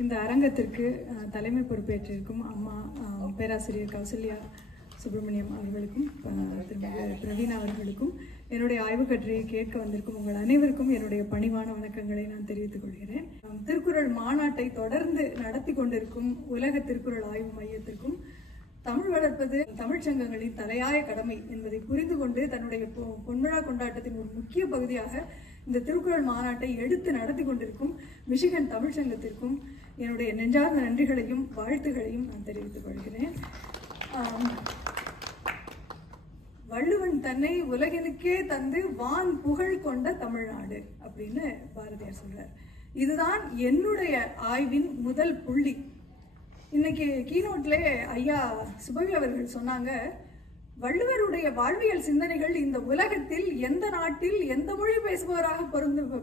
இந்த அரங்கத்திற்கு தலைமை பொறுப்பேற்றிருக்கும் அம்மா பேராசிரியர் கௌசல்யா சுப்பிரமணியம் அவர்களுக்கும் திருமதி பிரவீனா அவர்களுக்கும் என்னுடைய ஆய்வுக் கட்டுரையை கேட்க வந்திருக்கும் உங்கள் அனைவருக்கும் என்னுடைய பணிவான வணக்கங்களை நான் தெரிவித்துக் கொள்கிறேன். திருக்குறள் மாநாட்டை தொடர்ந்து நடத்தி கொண்டிருக்கும் உலக திருக்குறள் ஆய்வு மையத்திற்கும் தமிழ் வளர்ப்பது தமிழ்ச் சங்கங்களின் தலையாய கடமை என்பதை புரிந்து கொண்டு தன்னுடைய பொன்விழா கொண்டாட்டத்தின் ஒரு முக்கிய பகுதியாக இந்த திருக்குறள் மாநாட்டை எடுத்து நடத்தி கொண்டிருக்கும் மிஷிகன் தமிழ் சங்கத்திற்கும் என்னுடைய நெஞ்சார்ந்த நன்றிகளையும் வாழ்த்துகளையும் நான் தெரிவித்துக் கொள்கிறேன். வள்ளுவன் தன்னை உலகினுக்கே தந்து வான் புகழ் கொண்ட தமிழ்நாடு அப்படின்னு பாரதியார் சொல்றார். இதுதான் என்னுடைய ஆய்வின் முதல் புள்ளி. இன்னைக்கு கீனோட்ல ஐயா சுபவி அவர்கள் சொன்னாங்க, வள்ளுவருடைய வாழ்வியல் சிந்தனைகள் இந்த உலகத்தில் எந்த நாட்டில் எந்த மொழி பேசுபவராக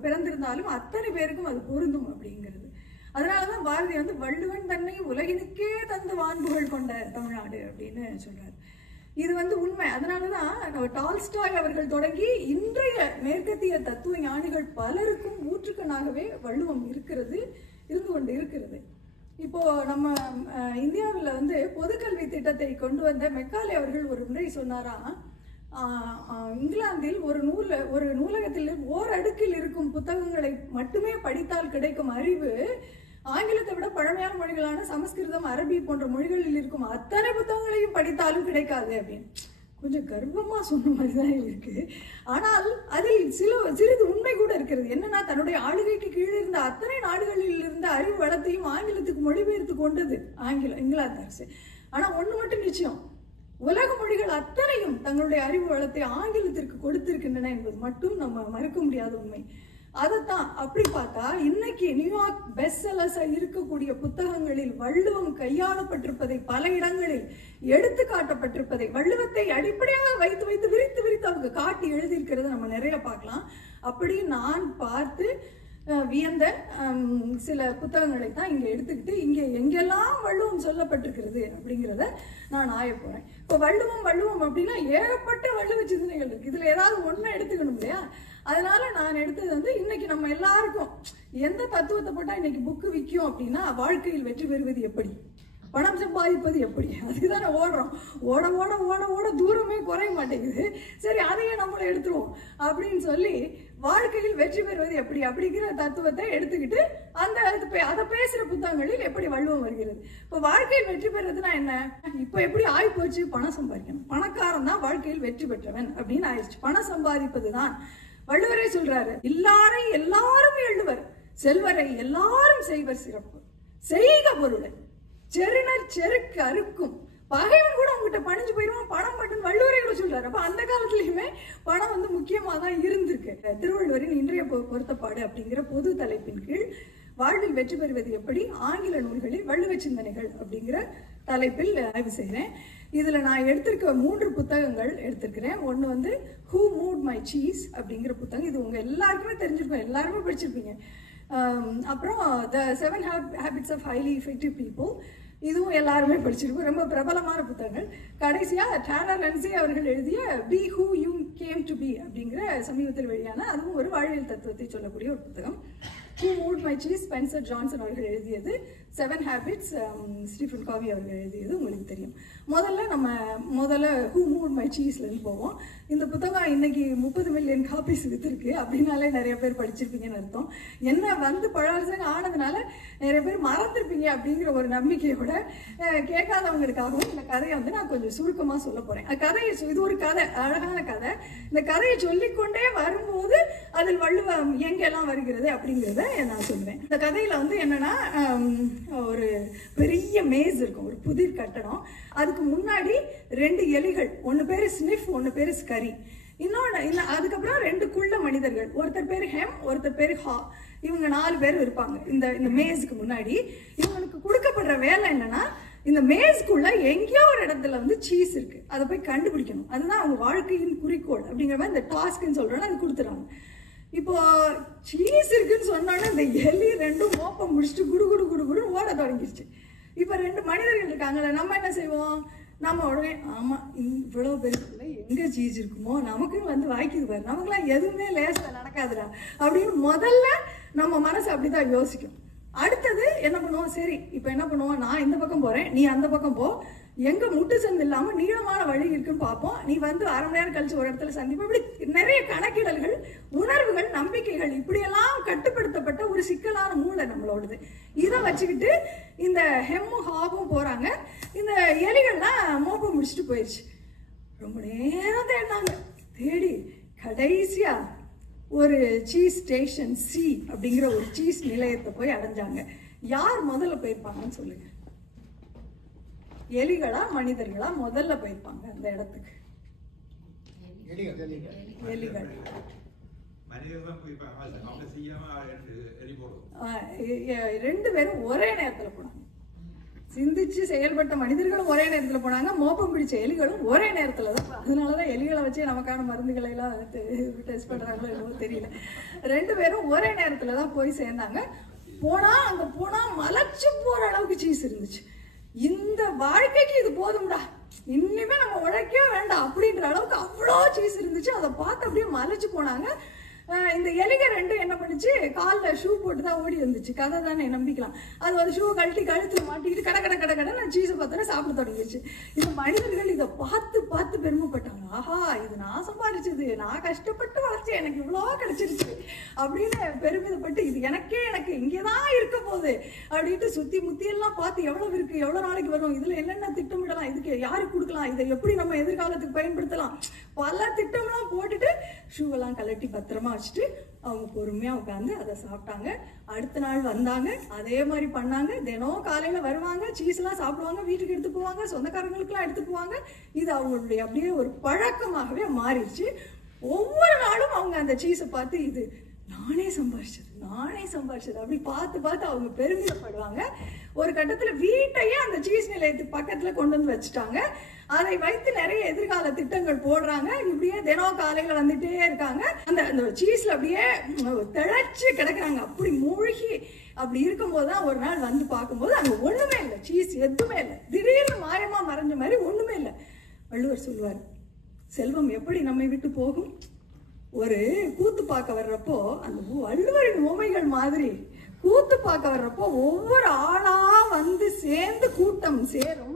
பிறந்திருந்தாலும் அத்தனை பேருக்கும் அது பொருந்தும் அப்படிங்கிறது. அதனாலதான் பாரதி வள்ளுவன் தன்னை உலகினுக்கே தந்து வான்புகழ் கொண்ட தமிழ்நாடு அப்படின்னு சொல்றாரு. இது உண்மை. அதனாலதான் டால்ஸ்டாய் அவர்கள் தொடங்கி இன்றைய மேற்கத்திய தத்துவ ஞானிகள் பலருக்கும் ஊற்றுக்கண்ணாகவே வள்ளுவம் இருந்து கொண்டு இருக்கிறது. இப்போ நம்ம இந்தியாவில் பொதுக்கல்வி திட்டத்தை கொண்டு வந்த மெக்காலே அவர்கள் ஒரு முறை சொன்னாராம், இங்கிலாந்தில் ஒரு நூலகத்தில் ஓரடுக்கில் இருக்கும் புத்தகங்களை மட்டுமே படித்தால் கிடைக்கும் அறிவு ஆங்கிலத்தை விட பழமையான மொழிகளான சமஸ்கிருதம், அரபி போன்ற மொழிகளில் இருக்கும் அத்தனை புத்தகங்களையும் படித்தாலும் கிடைக்காது அப்படின்னு கொஞ்சம் கர்வமா சொன்ன மாதிரிதான் இருக்கு. ஆனால் அதில் சிறிது உண்மை கூட இருக்கிறது. என்னன்னா, தன்னுடைய ஆளுகைக்கு கீழே இருந்த அத்தனை நாடுகளில் இருந்த அறிவு வளத்தையும் ஆங்கிலத்துக்கு மொழிபெயர்த்து கொண்டது இங்கிலாந்து அரசு. ஆனா ஒண்ணு மட்டும் நிச்சயம், உலக மொழிகள் அத்தனையும் தங்களுடைய அறிவு வளத்தை ஆங்கிலத்திற்கு கொடுத்திருக்கின்றன என்பது மட்டும் நம்ம மறுக்க முடியாத உண்மை. அதைத்தான் அப்படி பார்த்தா இன்னைக்கு நியூயார்க் பெஸ்ட் செல்லர்ஸா இருக்கக்கூடிய புத்தகங்களில் வள்ளுவம் கையாளப்பட்டிருப்பதை, பல இடங்களில் எடுத்து காட்டப்பட்டிருப்பதை, வள்ளுவத்தை அடிப்படையாக வைத்து விரித்து அவங்க காட்டி எழுதியிருக்கிறத நம்ம நிறைய பார்க்கலாம். அப்படி நான் பார்த்து வியந்த சில புத்தகங்களை தான் இங்க எடுத்துக்கிட்டு இங்க எங்கெல்லாம் வள்ளுவம் சொல்லப்பட்டிருக்கிறது அப்படிங்கிறத நான் ஆய போறேன். இப்போ வள்ளுவம் அப்படின்னா ஏகப்பட்ட வள்ளுவ சிந்தனைகள் இருக்கு. இதுல ஏதாவது ஒண்ணு எடுத்துக்கணும் இல்லையா? அதனால நான் எடுத்தது இன்னைக்கு நம்ம எல்லாருக்கும் எந்த தத்துவத்தை போட்டா இன்னைக்கு புக்கு விற்கும் அப்படின்னா, வாழ்க்கையில் வெற்றி பெறுவது எப்படி, பணம் சம்பாதிப்பது எப்படி, அதுக்குதானே ஓடுறோம். ஓட ஓட ஓட ஓட தூரமே குறைய மாட்டேங்குது. சரி, அதையே நம்மளை எடுத்துருவோம் அப்படின்னு சொல்லி வாழ்க்கையில் வெற்றி பெறுவது எப்படி அப்படிங்கிற தத்துவத்தை எடுத்துக்கிட்டு அதை பேசுற புத்தகங்களில் எப்படி வள்ளுவம் வருகிறது. இப்போ வாழ்க்கையில் வெற்றி பெறுவதுன்னா என்ன? இப்போ எப்படி ஆகி போச்சு? பணம் சம்பாதிக்கணும், பணக்காரன் தான் வாழ்க்கையில் வெற்றி பெற்றவன் அப்படின்னு ஆயிடுச்சு. பணம் சம்பாதிப்பதுதான். வள்ளுவரே சொல்றாரு, எல்லாரும் எழுவர், செல்வரை எல்லாரும் செய்வர் சிறப்பு, செய்க பொருளை செருணர் செருக்கு அறுக்கும், பகைவன் கூட உங்ககிட்ட பணிஞ்சு போயிருவான், பணம் மட்டும் வள்ளுவரே கூட சொல்றாரு. அப்ப அந்த காலத்திலயுமே பணம் முக்கியமா தான் இருந்திருக்கு. திருவள்ளுவரின் இன்றைய பொருத்தப்பாடு அப்படிங்கிற பொது தலைப்பின் கீழ் வாழ்வில் வெற்றி பெறுவது எப்படி, ஆங்கில நூல்களில் வள்ளுவ சிந்தனைகள் அப்படிங்கிற தலைப்பில் ஆய்வு செய்கிறேன். இதுல நான் எடுத்திருக்க 3 புத்தகங்கள் எடுத்திருக்கிறேன். ஒண்ணு ஹூ மூட் மை சீஸ் அப்படிங்கிற புத்தகம். இது உங்க எல்லாருக்குமே தெரிஞ்சிருக்கும், எல்லாருமே படிச்சிருப்பீங்க. அப்புறம் த 7 Habits of Highly Effective People, இதுவும் எல்லாருமே படிச்சிருக்கோம், ரொம்ப பிரபலமான புத்தகங்கள். கடைசியா டேனர் லன்சி அவர்கள் எழுதிய be who you came to be அப்படிங்கிற சமீபத்தில் வெளியான, அதுவும் ஒரு வாழ்வியல் தத்துவத்தை சொல்லக்கூடிய ஒரு புத்தகம். Who moved my cheese Spencer Johnson அவர்கள் எழுதியது, 7 Habits ஸ்டீஃபன் காவி அவர்கள் எழுதியது உங்களுக்கு தெரியும். முதல்ல ஹூ மூட் மை சீஸ்ல இருந்து போவோம். இந்த புத்தகம் இன்னைக்கு 30 மில்லியன் காப்பீஸ் வித்திருக்கு அப்படின்னாலே நிறைய பேர் படிச்சிருப்பீங்கன்னு அர்த்தம். என்ன பல வருஷங்க ஆனதுனால நிறைய பேர் மறந்துருப்பீங்க அப்படிங்கிற ஒரு நம்பிக்கையோட கேட்காதவங்களுக்காகவும் இந்த கதையை நான் கொஞ்சம் சுருக்கமா சொல்ல போறேன். இது ஒரு கதை, அழகான கதை. இந்த கதையை சொல்லிக்கொண்டே வரும்போது அதில் வள்ளுவம் எங்கெல்லாம் வருகிறது அப்படிங்கிறத நான் சொல்றேன். இந்த கதையில என்னன்னா, ஒரு பெரிய மேஸ் இருக்கும், ஒரு புதிர் கட்டடம். அதுக்கு முன்னாடி 2 எலிகள், ஒன்னு பேரு ஸ்னிஃப், ஒன்னு பேரு ஸ்கரி. அதுக்கப்புறம் 2 குள்ள மனிதர்கள், ஒருத்தர் பேரு ஹெம், ஒருத்தர் பேரு ஹா. இவங்க 4 பேர் இருப்பாங்க இந்த மேஸுக்கு முன்னாடி. இவங்களுக்கு கொடுக்கப்படுற வேலை என்னன்னா, இந்த மேஸ்க்குள்ள எங்கேயோ ஒரு இடத்துல சீஸ் இருக்கு, அதை போய் கண்டுபிடிக்கணும். அதுதான் அவங்க வாழ்க்கையின் குறிக்கோள் அப்படிங்கிற மாதிரி இந்த டாஸ்க்ன்னு சொல்றோம்னா அது கொடுத்துறாங்க. இப்போ சீஸ் இருக்குன்னு சொன்னோன்னா இந்த எலி 2 மோப்பம் முடிச்சுட்டு குடு ஓட தொடங்கிடுச்சு. இப்ப 2 மனிதர்கள் இருக்காங்கல்ல, நம்ம என்ன செய்வோம்? நம்ம உடனே ஆமா இவ்வளவு பெருசுல எங்க சீஸ் இருக்குமோ, நமக்குன்னு வாய்க்குது பாரு, நமக்குலாம் எதுவுமே லேசா நடக்காதுடா அப்படின்னு முதல்ல நம்ம மனசு அப்படிதான் யோசிக்கும். அடுத்தது என்ன பண்ணுவோம்? பண்ணுவோம், சரி இப்போ என்ன பண்ணுவோம், நான் இந்த பக்கம் போறேன், நீ அந்த பக்கம் போ, எங்க முட்டு சந்து இல்லாம நீளமான வழி இருக்குன்னு பார்ப்போம், நீ வந்து அரை மணி நேரம் கழிச்சு ஒரு இடத்துல சந்திப்போம். இப்படி நிறைய கணக்கிடல்கள், உணர்வுகள், நம்பிக்கைகள், இப்படியெல்லாம் கட்டுப்படுத்தப்பட்ட ஒரு சிக்கலான மூளை நம்மளோடது. இதை வச்சுக்கிட்டு இந்த ஹெம்மும் ஹாவும் போறாங்க. இந்த எலிகள்லாம் மோப்பம் முடிச்சுட்டு போயிடுச்சு. ரொம்ப நேரம் தேடினாங்க. தேடி கடைசியா ஒரு சீஸ் ஸ்டேஷன் சி அப்படிங்கிற ஒரு சீஸ் நிலையத்தை போய் அடைஞ்சாங்க. யார் முதல்ல போயிருப்பாங்கன்னு சொல்லுங்க. எலிகளா மனிதர்களா முதல்ல போயிருப்பாங்க அந்த இடத்துக்கு? எலிகள். ரெண்டு பேரும் ஒரே நேரத்துல போனாங்க. சிந்திச்சு செயல்பட்ட மனிதர்களும் ஒரே நேரத்துல போனாங்க, மோப்பம் பிடிச்ச எலிகளும் ஒரே நேரத்துல தான். அதனாலதான் எலிகளை வச்சு நமக்கான மருந்துகளை எல்லாம் டெஸ்ட் பண்றாங்களோ என்னவோ தெரியல. ரெண்டு பேரும் ஒரே நேரத்துலதான் போய் சேர்ந்தாங்க. போனா அங்க போனா மலைச்சு போற அளவுக்கு சீஸ் இருந்துச்சு. இந்த வாழ்க்கைக்கு இது போதும்டா, இனிமே நம்ம உழைக்கவே வேண்டாம் அப்படின்ற அளவுக்கு அவ்வளோ சீஸ் இருந்துச்சு. அதை பார்த்து அப்படியே மலைச்சு போனாங்க. இந்த எலிக ரெண்டும் என்ன பண்ணுச்சு, காலில் ஷூ போட்டு தான் ஓடி வந்துச்சு. கதை தானே நம்பிக்கலாம். அது ஒரு ஷூ கழட்டி கழுத்துல மாட்டிக்கிட்டு கடை நான் சீஸை பார்த்தோன்னே சாப்பிட தொடங்கிடுச்சு. இந்த மனிதர்கள் இதை பார்த்து பார்த்து பெருமைப்பட்டாங்க. ஆஹா, இது நான் சம்பாதிச்சது, நான் கஷ்டப்பட்டு வளர்ச்சி, எனக்கு இவ்வளோ கிடைச்சிருச்சு அப்படின்னு பெருமிதப்பட்டு, இது எனக்கு இங்கேதான் இருக்க போகுது அப்படின்ட்டு சுத்தி முத்தியெல்லாம் பார்த்து எவ்வளவு இருக்கு, எவ்வளவு நாளைக்கு வரும், இதுல என்னென்ன திட்டமிடலாம், இதுக்கு யாருக்கு கொடுக்கலாம், இதை எப்படி நம்ம எதிர்காலத்துக்கு பயன்படுத்தலாம், பல திட்டம்லாம் போட்டுட்டு ஷூவெல்லாம் கலட்டி பத்திரமா வச்சுட்டு அவங்க பொறுமையா உட்காந்து அதை சாப்பிட்டாங்க. அடுத்த நாள் வந்தாங்க, அதே மாதிரி பண்ணாங்க. தினம் காலையில வருவாங்க, சீஸ் எல்லாம் சாப்பிடுவாங்க, வீட்டுக்கு எடுத்து போவாங்க, சொந்தக்காரங்களுக்குலாம் எடுத்து போவாங்க. இது அவங்களுடைய அப்படியே ஒரு பழக்கமாகவே மாறிடுச்சு. ஒவ்வொரு நாளும் அவங்க அந்த சீஸை பார்த்து இது நானே சம்பாரிச்சது அப்படி பார்த்து பார்த்து அவங்க பெருமிதப்படுவாங்க. ஒரு கட்டத்துல வீட்டையே அந்த சீஸ் நிலையத்துக்கு பக்கத்துல கொண்டு வந்து வச்சுட்டாங்க. அதை வைத்து நிறைய எதிர்கால திட்டங்கள் போடுறாங்க. இப்படியே தினம் காலையில வந்துட்டே இருக்காங்க. அந்த சீஸ்ல அப்படியே திளைச்சு கிடக்குறாங்க. அப்படி மூழ்கி அப்படி இருக்கும்போது தான் ஒரு நாள் வந்து பார்க்கும்போது அங்க ஒண்ணுமே இல்லை, சீஸ் எதுவுமே இல்லை. திடீர்னு மாயமா மறைஞ்ச மாதிரி ஒண்ணுமே இல்லை. வள்ளுவர் சொல்லுவார், செல்வம் எப்படி நம்மை விட்டு போகும்? ஒரு கூத்து பார்க்க வர்றப்போ அந்த வள்ளுவரின் உமைகள் மாதிரி கூத்து பார்க்க வர்றப்போ ஒவ்வொரு ஆளா வந்து சேர்ந்து கூட்டம் சேரும்.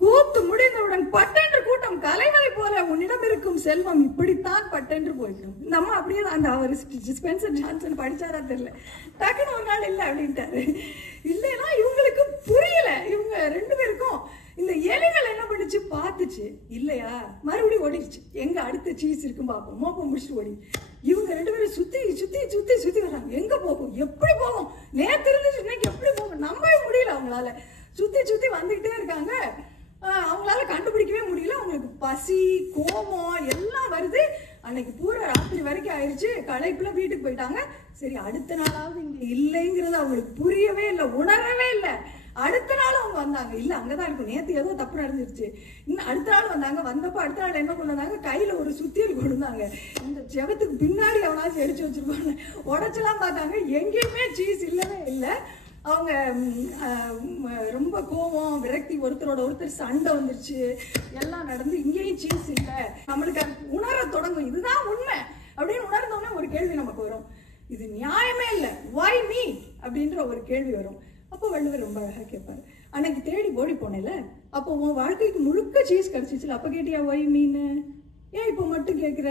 கூத்து முடிந்தவுடன் பட்டென்று கூட்டம் கலைவரை போல உன்னிடம் இருக்கும் செல்வம் இப்படித்தான் பட்டென்று போயிடும். நம்ம அப்படியே அந்த அவர் ஸ்பென்சர் ஜான்சன் படிச்சாரா தெரியல, டக்குன்னு ஒரு நாள் இல்லை அப்படின்ட்டாரு. இல்லைன்னா இவங்களுக்கு புரியல. இவங்க ரெண்டு பேருக்கும் இந்த எலிகள் என்ன பண்ணுச்சு, பார்த்துச்சு இல்லையா, மறுபடியும் ஓடிடுச்சு. எங்க அடுத்த சீஸ் இருக்கும் பார்ப்போம், மோப்பம் முடிச்சுட்டு ஓடி. இவங்க ரெண்டு பேரும் சுத்தி சுத்தி சுத்தி சுத்தி வர்றாங்க. எங்க போகும், எப்படி போகும், நேற்று இருந்துச்சு இன்னைக்கு எப்படி போகும், நம்பவே முடியல. அவங்களால சுத்தி சுத்தி வந்துகிட்டே இருக்காங்க. அவங்களால கண்டுபிடிக்கவே முடியல. அவங்களுக்கு பசி, கோபம் எல்லாம் வருது. அன்னைக்கு பூரா ராத்திரி வரைக்கும் ஆயிடுச்சு. களைப்புல வீட்டுக்கு போயிட்டாங்க. சரி, அடுத்த நாளாவது இங்க இல்லைங்கிறது அவங்களுக்கு புரியவே இல்லை, உணரவே இல்லை. அடுத்த நாள் அவங்க வந்தாங்க, இல்ல அங்கதான் இருக்கும், நேத்து ஏதோ தப்பு நடந்துருச்சு. இன்னும் அடுத்த நாள் வந்தாங்க. வந்தப்போ அடுத்த நாள் என்ன கொண்டு வந்தாங்க, கையில ஒரு சுத்தியல் கொண்டு வந்தாங்க. இந்த செவத்துக்கு பின்னாடி அவனாச்சும் அடிச்சு வச்சிருப்பாங்க. உடச்செல்லாம் பார்த்தாங்க, எங்கேயுமே சீஸ் இல்லவே இல்லை. அவங்க ரொம்ப கோபம், விரக்தி, ஒருத்தரோட ஒருத்தர் சண்டை வந்துருச்சு, எல்லாம் நடந்து இங்கேயும் சீஸ் இல்லை. நம்மளுக்கு உணர தொடங்கும், இதுதான் உண்மை அப்படின்னு உணர்ந்தோடனே ஒரு கேள்வி நமக்கு வரும், இது நியாயமே இல்லை, why me அப்படின்ற ஒரு கேள்வி வரும். அப்போ வள்ளுவர் ரொம்ப அழகா கேட்பாரு, அன்னைக்கு தேடி ஓடி போனேல, அப்போ உன் வாழ்க்கைக்கு முழுக்க சீஸ் கிடைச்சிச்சுல, அப்ப கேட்டியா why மீன்னு? ஏன் இப்போ மட்டும் கேட்கிற?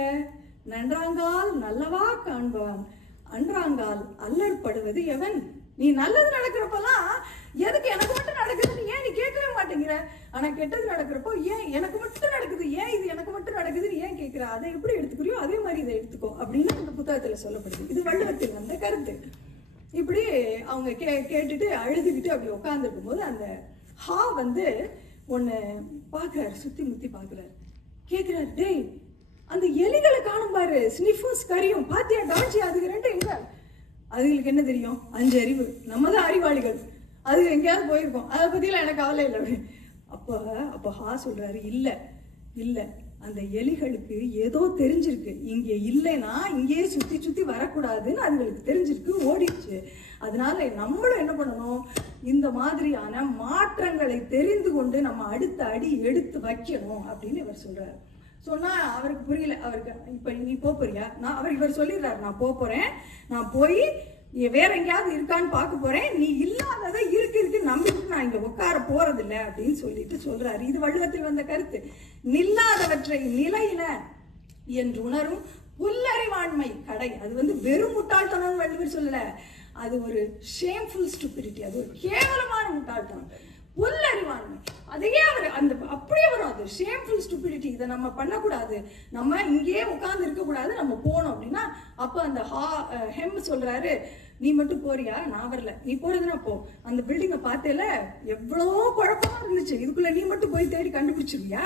நன்றாங்கால் நல்லவா காண்பான், அன்றாங்கால் அல்லற்படுவது எவன்? நீ நல்லது நடக்கிறப்பெல்லாம் எதுக்கு எனக்கு மட்டும் நடக்குதுன்னு ஏன் நீ கேட்கவே மாட்டேங்கிற? ஆனா கெட்டது நடக்கிறப்போ ஏன் எனக்கு மட்டும் நடக்குது, ஏன் இது எனக்கு மட்டும் நடக்குதுன்னு ஏன் கேட்கிற? அதை எப்படி எடுத்துக்கிறியோ அதே மாதிரி இதை எடுத்துக்கோ அப்படின்னு அந்த புத்தகத்துல சொல்லப்படுது. இது வள்ளுவத்தில் வந்த கருத்து. இப்படி அவங்க கேட்டுட்டு அழுதுகிட்டு அப்படி உட்காந்துருக்கும் போது அந்த ஹா வந்து ஒன்னு பாக்குறாரு, சுத்தி முத்தி பாக்குறாரு, கேக்குறாரு, டேய் அந்த எலிகளை காணும் பாரு, ஸ்னிஃபர்ஸ் கரியும் பாத்தியா, கவனிச்சியா, அதுக்கு ரெண்டு எங்க? அதுகளுக்கு என்ன தெரியும், 5 அறிவு, நம்ம தான் அறிவாளிகள், அது எங்கேயாவது போயிருக்கோம், அதை பத்திலாம் எனக்கு கவலை இல்லை. அப்ப ஹா சொல்றாரு, இல்ல இல்ல அந்த எலிகளுக்கு ஏதோ தெரிஞ்சிருக்கு, இங்க இல்லைன்னா இங்கேயே சுத்தி சுத்தி வரக்கூடாதுன்னு அதுகளுக்கு தெரிஞ்சிருக்கு, ஓடிடுச்சு. அதனால நம்மளும் என்ன பண்ணணும், இந்த மாதிரியான மாற்றங்களை தெரிந்து கொண்டு நம்ம அடுத்த அடி எடுத்து வைக்கணும் அப்படின்னு இவர் சொல்றாரு. சொன்னா அவருக்கு புரியல. அவருக்கு இப்ப நீ போறியா, இவர் சொல்லிடுறாரு, நான் போறேன், நான் போய் வேற எங்கேயாவது இருக்கான்னு பார்க்க போறேன், நீ இல்லாததை இருக்குது போறதில்ல அப்படின்னு சொல்லிட்டு சொல்றாரு. இது வள்ளுவத்தில் வந்த கருத்து. நில்லாதவற்றை நிலையின என்று உணரும் புல்லறிவாண்மை கடை. அது வெறும் முட்டாள்தனம் வள்ளுவர் சொல்லல, அது ஒரு ஷேம்ஃபுல் ஸ்டூபிடிட்டி, அது ஒரு கேவலமான முட்டாள்தனம். புல்லறிவாண்மை அதையே அவர் அப்படியே வரும். அது ஷேம்ஃபுல் ஸ்டூபிடிட்டி, இதை நம்ம பண்ணக்கூடாது, நம்ம இங்கேயே உட்கார்ந்து இருக்கக்கூடாது, நம்ம போனோம் அப்படின்னா. அப்போ அந்த ஹெம் சொல்றாரு, நீ மட்டும் போறியா, நான் வரல, நீ போறதுன்னா போ. அந்த பில்டிங்கை பார்த்தேல எவ்வளோ குழப்பமா இருந்துச்சு, இதுக்குள்ள நீ மட்டும் போய் தேடி கண்டுபிடிச்சிருவியா?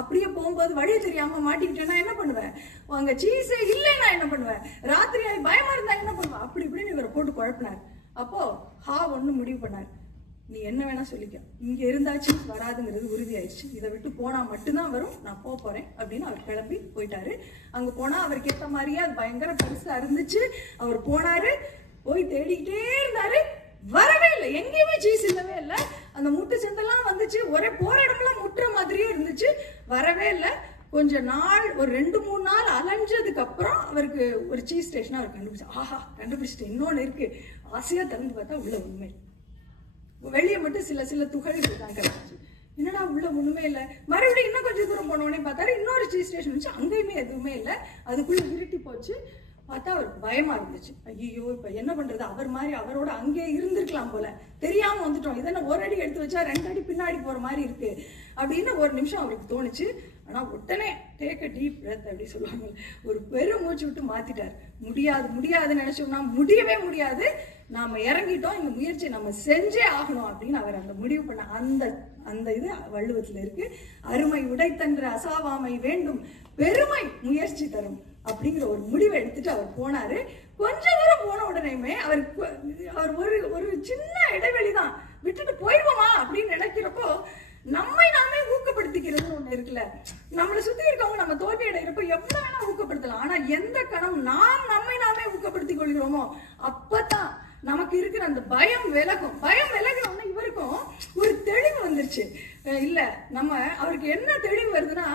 அப்படியே போகும்போது வழியை தெரியாம மாட்டிக்கிட்டேன்னா என்ன பண்ணுவேன்? அங்க சீஸே இல்லைன்னா என்ன பண்ணுவேன்? ராத்திரி பயமா இருந்தா என்ன பண்ணுவேன்? அப்படி இப்படின்னு இவரை போட்டு குழப்பினார். அப்போ ஒண்ணு முடிவு பண்ணார், நீ என்ன வேணா சொல்லிக்க, இங்க இருந்தாச்சு வராதுங்கிறது உறுதியாயிடுச்சு, இதை விட்டு போனா மட்டும்தான் வரும், நான் போறேன் அப்படின்னு அவர் கிளம்பி போயிட்டாரு. அங்க போனா அவருக்கு ஏற்ற மாதிரியே அது பயங்கர பெருசா இருந்துச்சு. அவர் போனாரு, போய் தேடிக்கிட்டே இருந்தாரு, வரவே இல்லை, எங்கேயுமே சீஸ் இல்லவே இல்லை. அந்த முட்டு செந்தெல்லாம் வந்துச்சு, ஒரே போற இடம்லாம் முட்டுற மாதிரியே இருந்துச்சு, வரவே இல்லை. கொஞ்ச நாள், ஒரு 2-3 நாள் அலைஞ்சதுக்கு அப்புறம் அவருக்கு ஒரு சீஸ் ஸ்டேஷன் அவர் கண்டுபிடிச்சு. ஆஹா, கண்டுபிடிச்சிட்டு இன்னொன்னு இருக்கு. ஆசையா திறந்து பார்த்தா உள்ள உண்மை, வெளியே மட்டும் சில சில துகள்கள் தான் கிடைச்சு. என்னடா உள்ள ஒண்ணுமே இல்லை. மறுபடியும் இன்னும் கொஞ்சம் தூரம் போனோடனே பார்த்தாரு, இன்னொரு சீஸ் ஸ்டேஷன் வச்சு, அங்கேயுமே எதுவுமே இல்லை. அதுக்குள்ள இருட்டி போச்சு. பார்த்தா அவருக்கு பயமா இருந்துச்சு. ஐயோ, இப்ப என்ன பண்றது? அவர் மாதிரி அவரோட அங்கே இருந்திருக்கலாம் போல, தெரியாம வந்துட்டோம், இதென்ன ஒரு அடி எடுத்து வச்சா 2 அடி பின்னாடி போற மாதிரி இருக்கு அப்படின்னு ஒரு நிமிஷம் அவருக்கு தோணுச்சு. ஆனா உடனே டேக் அ டீப் பிரெத் அப்படி சொல்லுவாங்க, ஒரு பெரும் மூச்சு விட்டு மாத்திட்டார். முடியாது முடியாதுன்னு நினைச்சோம்னா முடியவே முடியாது, நாம இறங்கிட்டோம், இந்த முயற்சியை நம்ம செஞ்சே ஆகணும் அப்படின்னு அவர் அந்த முடிவு பண்ண அந்த இது வள்ளுவத்துல இருக்கு. அருமை உடைத்தன்ற அசாவாமை வேண்டும், பெருமை முயற்சி தரும் அப்படிங்கிற ஒரு முடிவை எடுத்துட்டு அவர் போனாரு. கொஞ்ச தூரம் போன உடனேயுமே அவர் ஒரு சின்ன இடைவெளி தான் விட்டுட்டு போயிடுவோமா அப்படின்னு நினைக்கிறப்போ, நம்மை நாமே ஊக்கப்படுத்திக்கிறதுன்னு ஒண்ணு இருக்குல்ல. நம்மளை சுத்தி இருக்கவங்க நம்ம தோல்வி அடைகிறப்போ எவ்வளவு வேணா ஊக்கப்படுத்தலாம், ஆனா எந்த கணம் நாம் நம்மை நாமே ஊக்கப்படுத்திக் கொள்கிறோமோ அப்பதான் நமக்கு இருக்கிற அந்த பயம் விலகும். பயம் விலகணும்னா இவருக்கும் ஒரு தெளிவு வந்துருச்சு. இல்ல, அவருக்கு என்ன தெளிவு வருதுன்னா,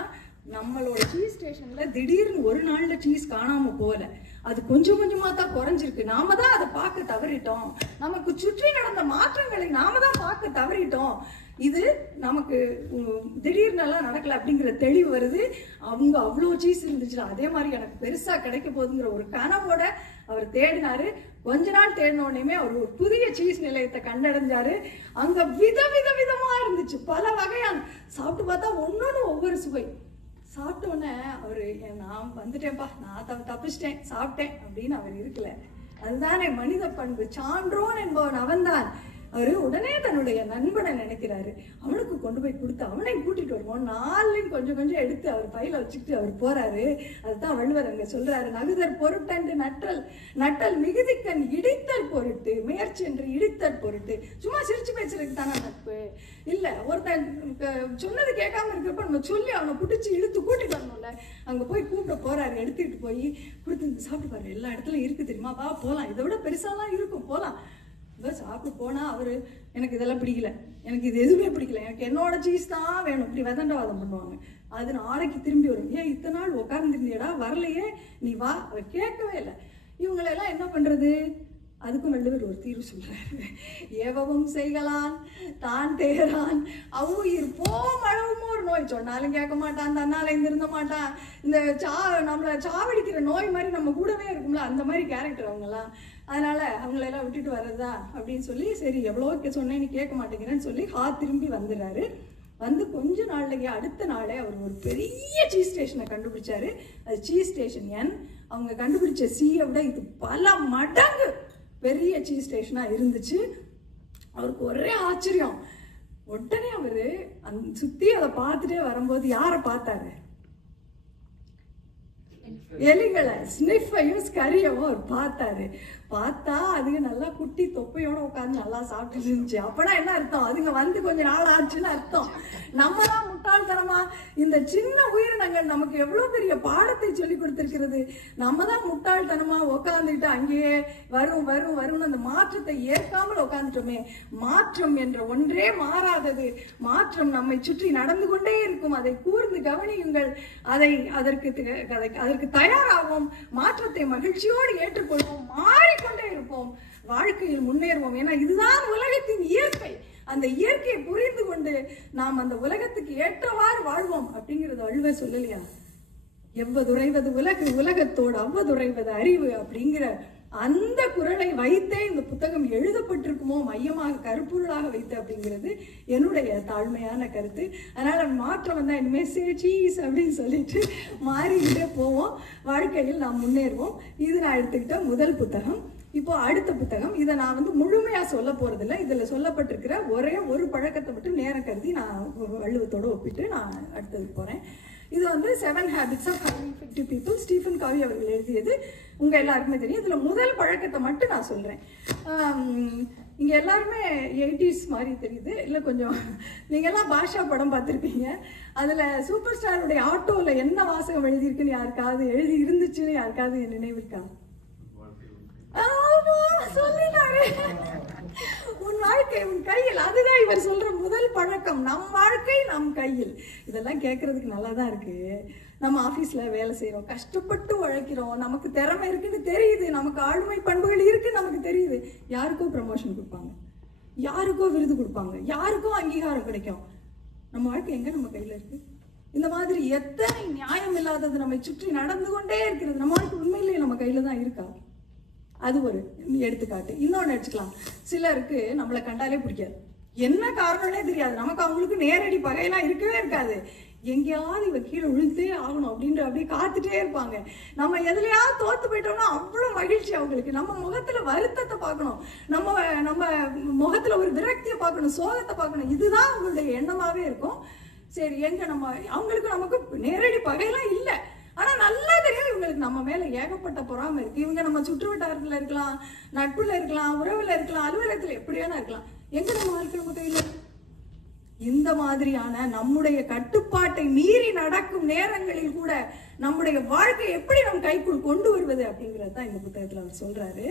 நம்மளோட சீஸ் ஸ்டேஷன்ல திடீர்னு ஒரு நாள்ல சீஸ் காணாம போல, அது கொஞ்சம் கொஞ்சமா தான் குறைஞ்சிருக்கு, நாம தான் அதை பார்க்க தவறிட்டோம், நமக்கு சுற்றி நடந்த மாற்றங்களை நாம தான் பார்க்க தவறிட்டோம், இது நமக்கு திடீர்னெல்லாம் நடக்கல அப்படிங்கிற தெளிவு வருது. அவங்க அவ்வளோ சீஸ் இருந்துச்சு, அதே மாதிரி எனக்கு பெருசா கிடைக்க போகுதுங்கிற ஒரு கனவோட அவர் தேடினாரு. கொஞ்ச நாள் தேடினோடனே அவர் ஒரு புதிய சீஸ் நிலையத்தை கண்டடைஞ்சாரு. அங்க விதமா இருந்துச்சு, பல வகையான. சாப்பிட்டு பார்த்தா ஒன்னொன்னு ஒவ்வொரு சுவை. சாப்பிட்ட உடனே அவரு, நான் வந்துட்டேன்ப்பா, நான் தப்பிச்சிட்டேன், சாப்பிட்டேன் அப்படின்னு அவர் இருக்கல. அதுதானே மனித பண்பு. சான்றோன் என்பவன் அவன்தான். அவரு உடனே தன்னுடைய நண்பனை நினைக்கிறாரு, அவனுக்கு கொண்டு போய் கொடுத்து அவனை கூட்டிட்டு வருவோம். நாளையும் கொஞ்சம் கொஞ்சம் எடுத்து அவர் பையில வச்சுக்கிட்டு அவர் போறாரு. அதுதான் வள்ளுவர் அங்க சொல்றாரு, நகுதர் பொருட்டன்று நட்டல் மிகுதிக்கண் இடித்தல் பொருட்டு முயற்சி என்று இடித்தல் பொருட்டு. சும்மா சிரிச்சு பேசுறதுக்கு தானே நட்பு இல்ல. ஒருத்தன் சொன்னது கேட்காம இருக்கிறப்ப நம்ம சொல்லி அவனை பிடிச்சி இழுத்து கூட்டிட்டு வரணும்ல. அங்க போய் கூப்பிட போறாரு, எடுத்துக்கிட்டு போய் கொடுத்து சாப்பிட்டு பாரு, எல்லா இடத்துலயும் இருக்கு தெரியுமா, வா போலாம், இதை விட பெருசாலாம் இருக்கும், போலாம். சாப்பிட்டு போனா அவரு, எனக்கு இதெல்லாம் பிடிக்கல, எனக்கு இது எதுவுமே பிடிக்கல, எனக்கு என்னோட சீஸ் தான் வேணும், இப்படி வதண்டவாதம் பண்ணுவாங்க. அது நாளைக்கு திரும்பி வரும். ஏன் இத்தனை நாள் உட்கார்ந்துருந்தியடா, வரலையே, நீ வா. அவர் கேட்கவே இல்லை. இவங்களெல்லாம் என்ன பண்றது? அதுக்கும் வள்ளுவர் ஒரு தீர்வு சொல்றாரு, ஏவவும் செய்கலான் தான் தேரான் அவ்வுயிர் போமளவும் ஒரு நோய். சொன்னாலும் கேட்க மாட்டான், தன்னால இருந்திருந்த மாட்டான். இந்த நம்மளை சாவடிக்கிற நோய் மாதிரி நம்ம கூடவே இருக்கும்ல, அந்த மாதிரி கேரக்டர் அவங்கெல்லாம். அதனால அவங்களெல்லாம் விட்டுட்டு வர்றதா அப்படின்னு சொல்லி, சரி எவ்வளோ சொன்னேன் நீ கேட்க மாட்டேங்கிறேன்னு சொல்லி திரும்பி வந்துடுறாரு. வந்து கொஞ்ச நாள்லயே அடுத்த நாளே அவர் ஒரு பெரிய சீஸ் ஸ்டேஷனை கண்டுபிடிச்சாரு. அது சீஸ் ஸ்டேஷன் என். அவங்க கண்டுபிடிச்ச சீயை விட இது பல மடங்கு பெரிய சீஸ் ஸ்டேஷனா இருந்துச்சு. அவருக்கு ஒரே ஆச்சரியம். உடனே அவரு சுத்தி அதை பார்த்துட்டே வரும்போது யாரை பார்த்தாரு? எலிகளை, ஸ்னிஃபையும் ஸ்கரியவும் அவர் பார்த்தாரு. பார்த்தா அதுங்க நல்லா குட்டி தொப்பையோட உட்காந்து நல்லா சாப்பிட்டு இருந்துச்சு. அப்பனா என்ன அர்த்தம்? அதுங்க வந்து கொஞ்ச நாள் ஆச்சுன்னு அர்த்தம். நம்ம தான் முட்டாள்தனமா, இந்த சின்ன உயிரினங்கள் நமக்கு எவ்வளவு பெரிய பாடத்தை சொல்லி கொடுத்திருக்கிறது. நம்ம தான் முட்டாள்தனமா உட்காந்துட்டு அங்கேயே வரும் அந்த மாற்றத்தை ஏற்காமல் உட்காந்துட்டோமே. மாற்றம் என்ற ஒன்றே மாறாதது. மாற்றம் நம்மை சுற்றி நடந்து கொண்டே இருக்கும். அதை கூர்ந்து கவனியுங்கள். அதற்கு தயாராகும். மாற்றத்தை மகிழ்ச்சியோடு ஏற்றுக்கொள்வோம். மாறிக்கொண்டே இருப்போம். வாழ்க்கையில் முன்னேறுவோம். ஏன்னா இதுதான் உலகத்தின் இயற்கை. அந்த இயற்கையை புரிந்து கொண்டு நாம் அந்த உலகத்துக்கு ஏற்றவாறு வாழ்வோம் அப்படிங்கிறது வள்ளுவர் சொல்லலையா? எவ்வதுரைவது உலகு, உலகத்தோடு அவ்வதுரைவது அறிவு அப்படிங்கிற அந்த குறளை வைத்தே இந்த புத்தகம் எழுதப்பட்டிருக்குமோ, மையமாக கருப்பொருளாக வைத்து அப்படிங்கிறது என்னுடைய தாழ்மையான கருத்து. அதனால மாற்றம் வந்தா இனிமே சீஸ் அப்படின்னு சொல்லிட்டு மாறிக்கிட்டே போவோம், வாழ்க்கையில் நாம் முன்னேறுவோம். இது நான் எடுத்துக்கிட்ட முதல் புத்தகம். இப்போ அடுத்த புத்தகம், இதை நான் முழுமையா சொல்ல போறதில்லை. இதுல சொல்லப்பட்டிருக்கிற ஒரே ஒரு பழக்கத்தை மட்டும் நேரம் கருதி நான் வள்ளுவத்தோடு ஒப்பிட்டு நான் அடுத்தது போறேன். இது 7 Habits of Highly Effective People, Stephen காவி அவர்கள் எழுதியது. உங்க எல்லாருக்குமே தெரியும். இதுல முதல் பழக்கத்தை மட்டும் நான் சொல்றேன். இங்க எல்லாருமே 80s மாதிரி தெரியுது, இல்ல கொஞ்சம் நீங்க எல்லாம் பாஷா படம் பார்த்திருப்பீங்க. அதுல சூப்பர் ஸ்டாருடைய ஆட்டோல என்ன வாசகம் எழுதியிருக்குன்னு யாருக்காவது, எழுதி இருந்துச்சுன்னு யாருக்காவது நினைவு இருக்கா? சொல்லிட்டாரு, உன் வாழ்க்கை உன் கையில். அதுதான் இவர் சொல்ற முதல் பழக்கம், நம் வாழ்க்கை நம் கையில். இதெல்லாம் கேட்கறதுக்கு நல்லா தான் இருக்கு. நம்ம ஆபீஸ்ல வேலை செய்யறோம், கஷ்டப்பட்டு உழைக்கிறோம், நமக்கு திறமை இருக்குன்னு தெரியுது, நமக்கு ஆளுமை பண்புகள் இருக்குன்னு நமக்கு தெரியுது. யாருக்கோ ப்ரமோஷன் கொடுப்பாங்க, யாருக்கோ விருது கொடுப்பாங்க, யாருக்கோ அங்கீகாரம் கிடைக்கும். நம்ம வாழ்க்கை எங்க நம்ம கையில இருக்கு? இந்த மாதிரி எத்தனை நியாயம் இல்லாதது நம்மை சுற்றி நடந்து கொண்டே இருக்கிறது. நம்ம வாழ்க்கை உண்மையிலேயே நம்ம கையில தான் இருக்கா? அது ஒரு எடுத்துக்காட்டு. இன்னொன்னு வச்சுக்கலாம். சிலருக்கு நம்மளை கண்டாலே பிடிக்காது, என்ன காரணம்னே தெரியாது. நமக்கு அவங்களுக்கு நேரடி பகையெல்லாம் இருக்கவே இருக்காது. எங்கேயாவது இவ கீழே விழுந்தே ஆகணும் அப்படின்ற அப்படியே காத்துட்டே இருப்பாங்க. நம்ம எதுலையாவது தோத்து போயிட்டோம்னா அவ்வளவு மகிழ்ச்சி அவங்களுக்கு. நம்ம முகத்துல வருத்தத்தை பார்க்கணும், நம்ம முகத்துல ஒரு விரக்தியை பார்க்கணும், சோகத்தை பார்க்கணும். இதுதான் அவங்களுடைய எண்ணமாவே இருக்கும். சரி, எங்க நம்ம அவங்களுக்கு நமக்கு நேரடி பகையெல்லாம் இல்லை, ஆனா நல்லா தெரியும் இவங்களுக்கு நம்ம மேல ஏகப்பட்ட பொறாமை இருக்கு. இவங்க நம்ம சுற்று வட்டாரத்துல இருக்கலாம், நட்புல இருக்கலாம், உறவுல இருக்கலாம், அலுவலகத்துல எப்படி வேணா இருக்கலாம். எங்க நம்ம வாழ்க்கை நம்ம கையில? இந்த மாதிரியான நம்முடைய கட்டுப்பாட்டை மீறி நடக்கும் நேரங்களில் கூட நம்முடைய வாழ்க்கை எப்படி நம் கைக்குள் கொண்டு வருவது அப்படிங்கிறது தான் இந்த புத்தகத்துல அவர் சொல்றாரு.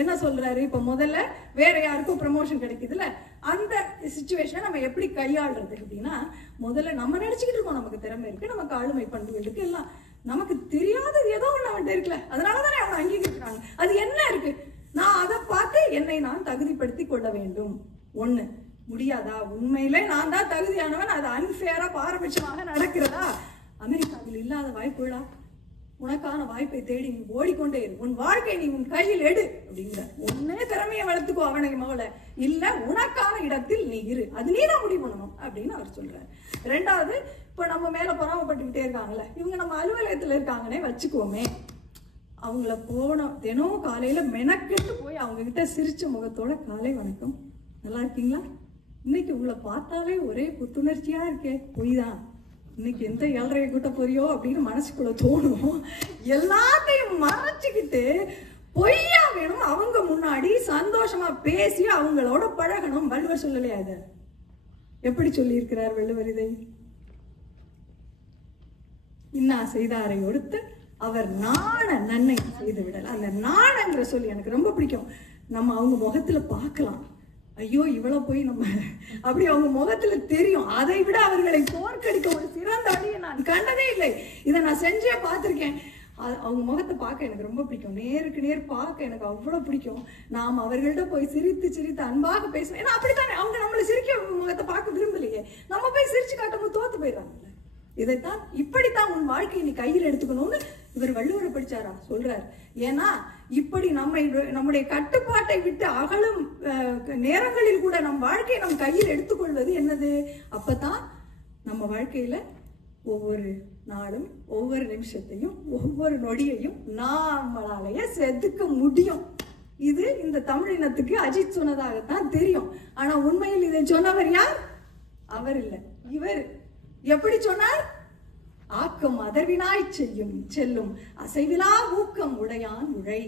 என்ன சொல்றாரு? இப்ப முதல்ல வேற யாருக்கும் ப்ரமோஷன் கிடைக்குதுல்ல, அந்த சிச்சுவேஷனை நம்ம எப்படி கையாளுறது அப்படின்னா, முதல்ல நம்ம நினைச்சுக்கிட்டு இருக்கோம் நமக்கு திறமை இருக்கு, நமக்கு ஆளுமை பண்புகள் இருக்கு, எல்லாம் நமக்கு தெரியாதது ஏதோ ஒண்ணு அவன்கிட்ட இருக்குல்ல, அதனாலதானே அவனை அங்கீகரிக்கிறாங்க. அது என்ன இருக்கு? நான் அதை பார்த்து என்னை நான் தகுதிப்படுத்தி கொள்ள வேண்டும். ஒண்ணு முடியாதா? உண்மையிலே நான் தான் தகுதியானவன், அது அன்ஃபேரா பாரபட்சமாக நடக்கிறதா? அமெரிக்காவில் இல்லாத வாய்ப்புகளா? உனக்கான வாய்ப்பை தேடி நீ ஓடிக்கொண்டே இரு, உன் வாழ்க்கை நீ உன் கையில் எடு அப்படிங்கிற. ஒன்னே திறமையை வளர்த்துக்கோ அவனை மகள, இல்ல உனக்கான இடத்தில் நீ இரு, அது நீ தான் முடிவு பண்ணணும் அப்படின்னு அவர் சொல்றாரு. ரெண்டாவது, இப்ப நம்ம மேல பொறாமப்பட்டுக்கிட்டே இருக்காங்கல்ல, இவங்க நம்ம அலுவலகத்துல இருக்காங்கன்னே வச்சுக்கோமே, அவங்கள தினம் காலையில மெனக்கெட்டு போய் அவங்க கிட்ட சிரிச்ச முகத்தோட காலை வணக்கம், நல்லா இருக்கீங்களா, இன்னைக்கு உங்களை பார்த்தாலே ஒரே புத்துணர்ச்சியா இருக்கே, பொய் தான், இன்னைக்கு எந்த ஏழரையை கூட்ட போறியோ அப்படின்னு மனசுக்குள்ள தோணும். எல்லாத்தையும் மறைச்சுக்கிட்டு பொய்யா வேணும் அவங்க முன்னாடி சந்தோஷமா பேசி அவங்களோட பழகணும். வள்ளுவர் சொல்லலையா? அது எப்படி சொல்லி இருக்கிறார் வள்ளுவர்? இதை இன்னா செய்தாரை ஒருத்தர் அவர் நாண நன்மை செய்து விடல. அந்த நாணங்கிற சொல்லி எனக்கு ரொம்ப பிடிக்கும். நம்ம அவங்க முகத்துல பார்க்கலாம், ஐயோ இவ்வளவு போய் நம்ம அப்படி அவங்க முகத்துல தெரியும். அதை விட அவர்களை தோற்கடிக்க ஒரு சிறந்த அடியை நான் கண்டதே இல்லை. இதை நான் செஞ்சே பார்த்திருக்கேன். அவங்க முகத்தை பார்க்க எனக்கு ரொம்ப பிடிக்கும், நேருக்கு நேர் பார்க்க எனக்கு அவ்வளவு பிடிக்கும். நாம் அவர்கள்ட்ட போய் சிரித்து சிரித்து அன்பாக பேசணும். ஏன்னா அப்படித்தானே அவங்க நம்மளை சிரிக்க முகத்தை பார்க்க விரும்பலையே, நம்ம போய் சிரிச்சு காட்டும் தோத்து போயிடறாங்கல்ல. இதைத்தான் இப்படித்தான் உன் வாழ்க்கையை நீ கையில் எடுத்துக்கணும்னு இவர் வள்ளுவரை படிச்சாரா சொல்றாரு. ஏன்னா இப்படி நம்முடைய கட்டுப்பாட்டை விட்டு அகலும் நேரங்களில் கூட நம் வாழ்க்கையை நம் கையில் எடுத்துக்கொள்வது என்னது? அப்பதான் நம்ம வாழ்க்கையில ஒவ்வொரு நாளும் ஒவ்வொரு நிமிஷத்தையும் ஒவ்வொரு நொடியையும் நம்மளாலேயே செதுக்க முடியும். இது இந்த தமிழினத்துக்கு அஜித் சொன்னதாகத்தான் தெரியும். ஆனா உண்மையில் இதை சொன்னவர் யார்? அவர் இல்ல, இவர். எப்படி சொன்னார்? ஆக்கம் அதர்வினாய் செல்லும் அசைவிலா ஊக்கம் உடையான் உழை.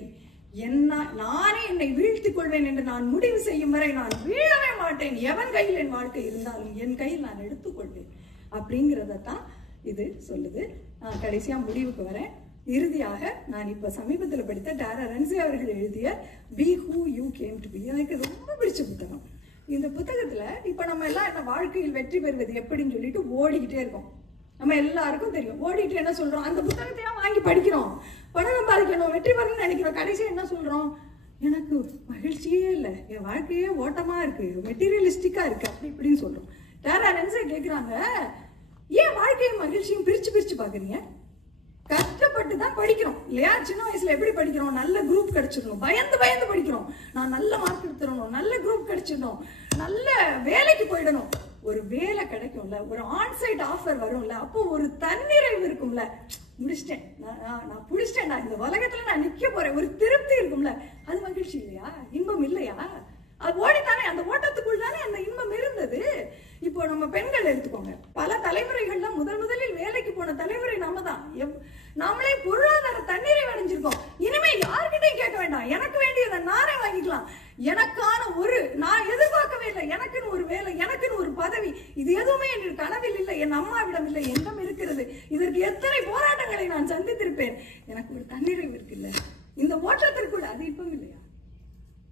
நானே என்னை வீழ்த்திக் கொள்வேன் என்று நான் முடிவு செய்யும் வரை நான் வீழவே மாட்டேன். எவன் கையில் என் வாழ்க்கை இருந்தாலும் என் கையில் நான் எடுத்துக்கொள்வேன் அப்படிங்கிறதான் இது சொல்லுது. நான் கடைசியா முடிவுக்கு வரேன். இறுதியாக நான் இப்ப சமீபத்தில் படித்த டாரா ரன்சி அவர்கள் எழுதிய be who you came to be எனக்கு ரொம்ப பிடிச்ச புத்தகம். இந்த புத்தகத்துல இப்ப நம்ம எல்லாம் என்ன வாழ்க்கையில் வெற்றி பெறுவது எப்படின்னு சொல்லிட்டு ஓடிக்கிட்டே இருக்கோம். நம்ம எல்லாருக்கும் தெரியும். ஓடிட்டு என்ன சொல்றோம்? அந்த புத்தகத்தையும் வாங்கி படிக்கிறோம், பணம் சம்பாதிக்கணும், வெற்றி பெறணும்னு நினைக்கிறோம். கடைசியா என்ன சொல்றோம்? எனக்கு மகிழ்ச்சியே இல்லை, என் வாழ்க்கையே ஓட்டமா இருக்கு, மெட்டீரியலிஸ்டிக்கா இருக்கு, அப்படி இப்படின்னு சொல்றோம். டேரா ரென்சே கேக்குறாங்க, ஏன் வாழ்க்கையும் மகிழ்ச்சியும் பிரிச்சு பிரிச்சு பாக்குறீங்க? கஷ்டப்பட்டு தான் படிக்கிறோம் இல்லையா? சின்ன வயசுல எப்படி படிக்கிறோம்? நல்ல குரூப் கிடைச்சிடணும், பயந்து பயந்து படிக்கிறோம். நான் நல்ல மார்க் எடுத்துடணும், நல்ல குரூப் கிடைச்சிடணும், நல்ல வேலைக்கு போயிடணும். ஒரு வேலை கிடைக்கும்ல, ஒரு ஆன்சைட் ஆஃபர் வரும்ல, அப்போ ஒரு தன்னிறைவு இருக்கும்ல. முடிச்சிட்டேன், நான் புடிச்சிட்டேன்டா, இந்த உலகத்துல நான் நிக்க போறேன், ஒரு திருப்தி இருக்கும்ல. அது மகிழ்ச்சி இல்லையா? இன்பம் இல்லையா? அது ஓடித்தானே, அந்த ஓட்டத்துக்குள் தானே அந்த இன்பம் இருந்தது. இப்போ நம்ம பெண்கள் எடுத்துக்கோங்க, பல தலைமுறைகள்ல முதலில் வேலைக்கு போன தலைமுறை நாம தான். நாமளே பொருளாதார தண்ணீரை அடைஞ்சிருக்கோம். இனிமே யார்கிட்டையும் கேட்க வேண்டாம், எனக்கு வேண்டியதை நானே வாங்கிக்கலாம். எனக்கான நான் எதிர்பார்க்கவே இல்லை, எனக்குன்னு ஒரு வேலை, எனக்குன்னு ஒரு பதவி, இது எதுவுமே என் கனவில் இல்லை, என் அம்மாவிடம் இல்லை, என்னிடம் இருக்கிறது. இதற்கு எத்தனை போராட்டங்களை நான் சந்தித்திருப்பேன். எனக்கு ஒரு தன்னிறைவு இருக்குல்ல, இந்த ஓட்டத்திற்குள். அது இப்பவும் இல்லையா?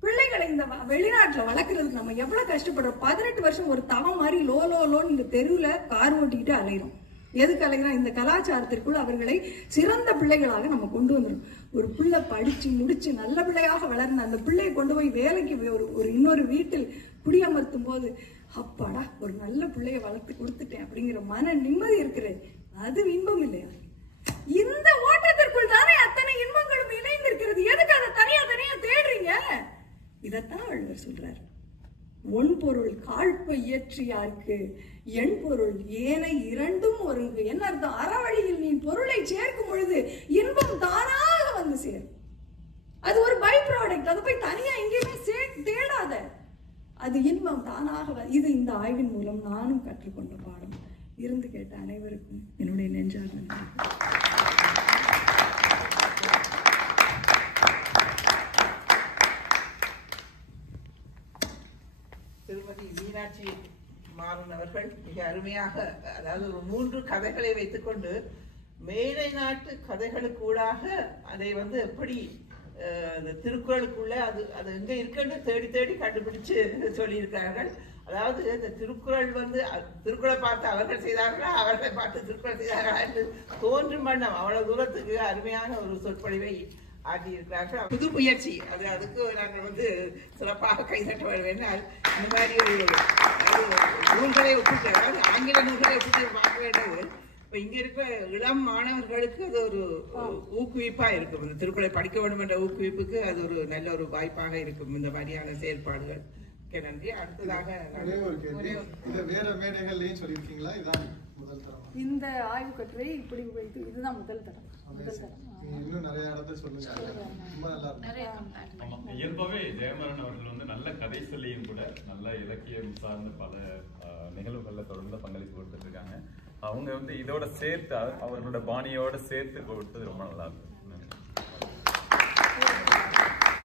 பிள்ளைகளை இந்த வெளிநாட்டுல வளர்க்கறதுக்கு நம்ம எவ்வளவு கஷ்டப்படுறோம். 18 வருஷம் ஒரு தவம் மாதிரி லோன்னு இந்த தெருவுல கார் ஓட்டிக்கிட்டு அலைகிறோம். எதுக்கு அலைகிறோம்? இந்த கலாச்சாரத்திற்குள் அவர்களை சிறந்த பிள்ளைகளாக நம்ம கொண்டு வந்துடும். ஒரு பிள்ளை படிச்சு முடிச்சு நல்ல பிள்ளையாக வளர்ந்த அந்த பிள்ளையை கொண்டு போய் வேலைக்கு ஒரு இன்னொரு வீட்டில் குடியமர்த்தும் போது, அப்பாடா ஒரு நல்ல பிள்ளைய வளர்த்து கொடுத்துட்டேன் அப்படிங்கிற மன நிம்மதி இருக்கிறது. அது இன்பம் இல்லையா? இந்த ஓட்டத்திற்குள் தானே அத்தனை இன்பங்களும் இணைந்திருக்கிறது. எதுக்கு அதை தனியா தேடுறீங்க? இதத்தான் வள்ளுவர் சொல்றார். ஒன் பொருள் காழ்ப்பை இயற்றியார்க்கு எண் பொருள் ஏனை இரண்டும் ஒருங்கு. என்ன அர்த்தம்? அறவழியில் நீ பொருளை சேர்க்கும் பொழுது இன்பம் தானாக வந்து சேரும். அது ஒரு பை ப்ராடக்ட். அதை போய் தனியா எங்கேயுமே தேடாத. அது இன்பம் தானாக. இது இந்த ஆய்வின் மூலம் நானும் கற்றுக்கொண்ட பாடம். இருந்து கேட்ட அனைவருக்கும் என்னுடைய நெஞ்சார்ந்த நன்றி. திருமதி மீனாட்சி மாறன் அவர்கள் மிக அருமையாக, அதாவது ஒரு 3 கதைகளை வைத்துக்கொண்டு மேலை நாட்டு கதைகளுக்கூடாக அதை எப்படி திருக்குறளுக்குள்ள அது எங்க இருக்குன்னு தேடி கண்டுபிடிச்சு சொல்லியிருக்கிறார்கள். அதாவது இந்த திருக்குறள் திருக்குறளை பார்த்து அவர்கள் செய்தார்களா, அவர்களை பார்த்து திருக்குறள் செய்தார்களா என்று தோன்றும் வண்ணம் அவ்வளவு தூரத்துக்கு அருமையான ஒரு சொற்பொழிவை ஆற்றியிருக்கிறார்கள். புது முயற்சி. அதுக்கு நாங்கள் சிறப்பாக கைதட்ட வேண்டும். இந்த மாதிரி ஒரு நூல்களை ஒப்பிட்டு, அதாவது ஆங்கில நூல்களை ஒப்பிட்டு பார்க்க வேண்டியது இப்ப இங்க இருக்கிற இளம் மாணவர்களுக்கு அது ஒரு ஊக்குவிப்பா இருக்கும். இந்த திருக்குறளை படிக்க வேண்டும் என்ற ஊக்குவிப்புக்கு அது ஒரு நல்ல ஒரு வாய்ப்பாக இருக்கும் இந்த மாதிரியான செயல்பாடுகள். நன்றி. அடுத்ததாக வேற மேடைகள்லயும் சொல்லியிருக்கீங்களா? இதான் முதல் தரம். இந்த ஆய்வு கட்டுரை இப்படி இதுதான் முதல் தரம். இன்னும் நிறைய இடத்துல சொல்லுங்க. ரொம்ப நல்லா இருக்கும். இயல்பாவே ஜெயமரன் அவர்கள் நல்ல கதை சொல்லியும் கூட நல்ல இலக்கியம் சார்ந்த பல நிகழ்வுகள்ல தொடர்ந்து பங்களிப்பு கொடுத்துட்டு இருக்காங்க. அவங்க இதோட சேர்த்து அவர்களோட பாணியோட சேர்த்து கொடுத்தது ரொம்ப நல்லா இருக்கும்.